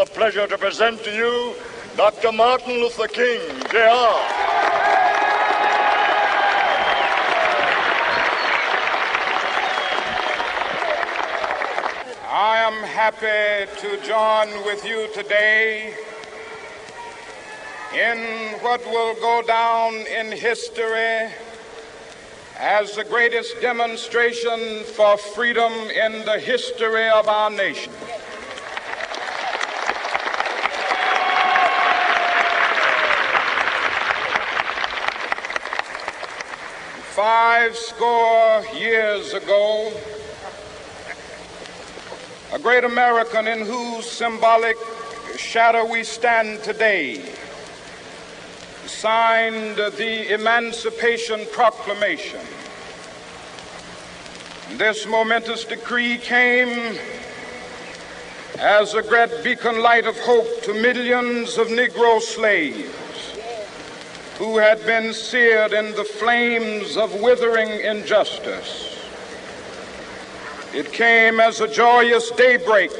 the pleasure to present to you Dr. Martin Luther King, Jr. I am happy to join with you today in what will go down in history as the greatest demonstration for freedom in the history of our nation. Five score years ago, a great American in whose symbolic shadow we stand today signed the Emancipation Proclamation. This momentous decree came as a great beacon light of hope to millions of Negro slaves who had been seared in the flames of withering injustice. It came as a joyous daybreak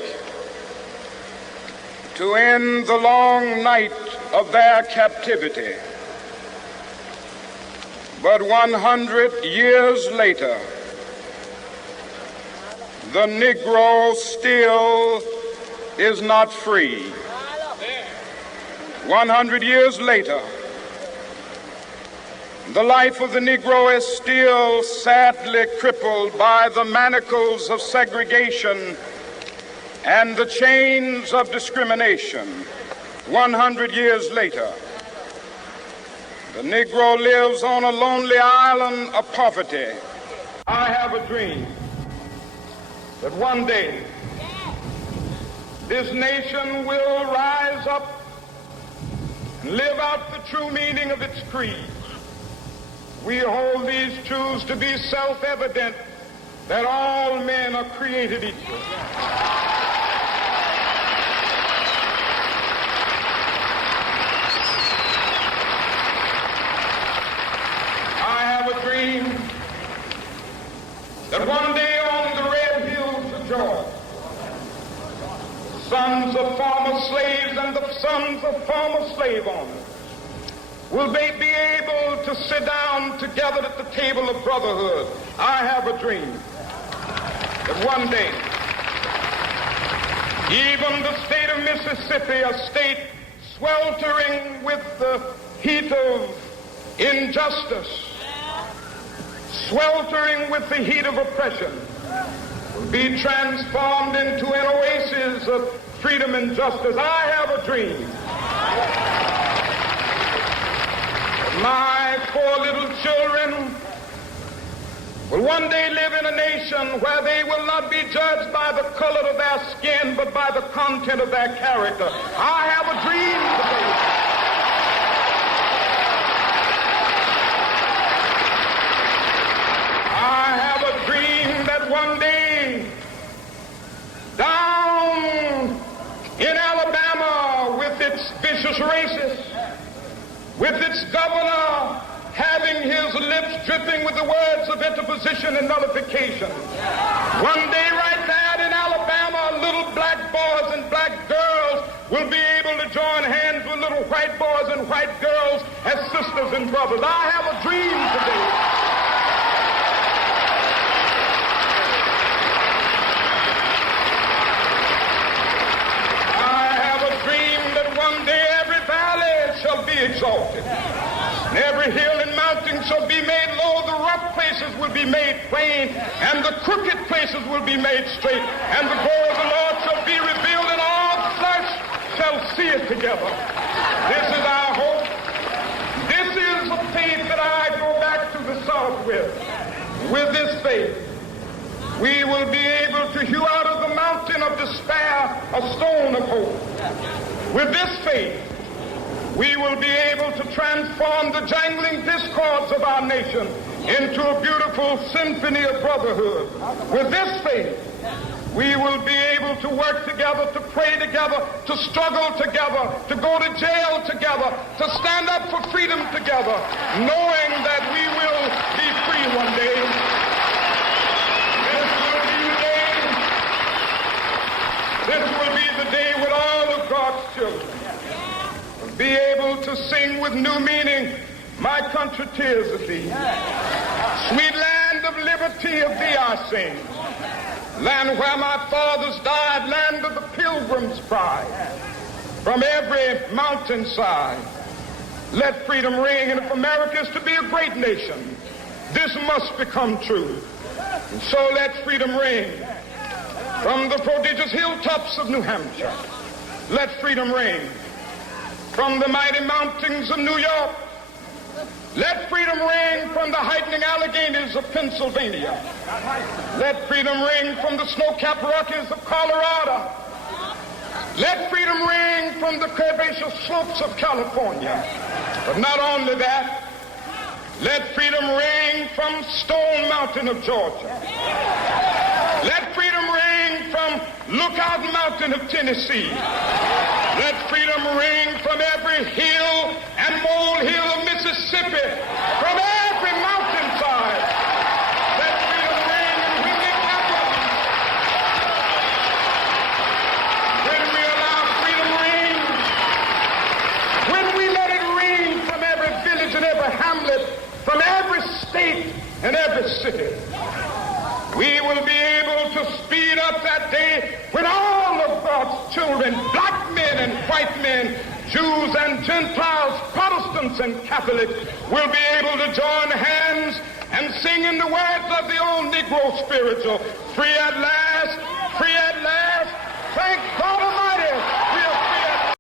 to end the long night of their captivity. But 100 years later, the Negro still is not free. 100 years later, the life of the Negro is still sadly crippled by the manacles of segregation and the chains of discrimination. 100 years later, the Negro lives on a lonely island of poverty. I have a dream that one day this nation will rise up and live out the true meaning of its creed. We hold these truths to be self-evident, that all men are created equal. I have a dream that one day on the red hills of Georgia, sons of former slaves and the sons of former slave owners will they be able to sit down together at the table of brotherhood. I have a dream that one day, even the state of Mississippi, a state sweltering with the heat of injustice, sweltering with the heat of oppression, will be transformed into an oasis of freedom and justice. I have a dream. My four little children will one day live in a nation where they will not be judged by the color of their skin, but by the content of their character. I have a dream today. I have a dream that one day, down in Alabama with its vicious racists, with its governor having his lips dripping with the words of interposition and nullification. One day right there in Alabama, little black boys and black girls will be able to join hands with little white boys and white girls as sisters and brothers. I have a dream today. I have a dream that one day every valley shall be exalted, and every hill and mountain shall be made low. The rough places will be made plain, and the crooked places will be made straight, and the glory of the Lord shall be revealed, and all flesh shall see it together. This is our hope. This is the faith that I go back to the South with. With this faith, we will be able to hew out of the mountain of despair a stone of hope. With this faith, we will be able to transform the jangling discords of our nation into a beautiful symphony of brotherhood. With this faith, we will be able to work together, to pray together, to struggle together, to go to jail together, to stand up for freedom together, knowing that we will be free one day. This will be the day when all of God children will be able to sing with new meaning, my country, tears of thee. Sweet land of liberty, of thee I sing. Land where my fathers died, land of the pilgrim's pride. From every mountainside, let freedom ring. And if America is to be a great nation, this must become true. And so let freedom ring. From the prodigious hilltops of New Hampshire, let freedom ring. From the mighty mountains of New York, let freedom ring. From the heightening Alleghenies of Pennsylvania, let freedom ring. From the snow-capped Rockies of Colorado, let freedom ring. From the curvaceous slopes of California. But not only that, let freedom ring from Stone Mountain of Georgia. Let freedom ring from Lookout Mountain of Tennessee. Let freedom ring from every hill and molehill of Mississippi, from every mountainside. Let freedom ring, and when it happens, when we allow freedom ring, when we let it ring from every village and every hamlet, from every state and every city, we will be able to speed up that day when all of God's children, black men and white men, Jews and Gentiles, Protestants and Catholics, will be able to join hands and sing in the words of the old Negro spiritual, free at last, thank God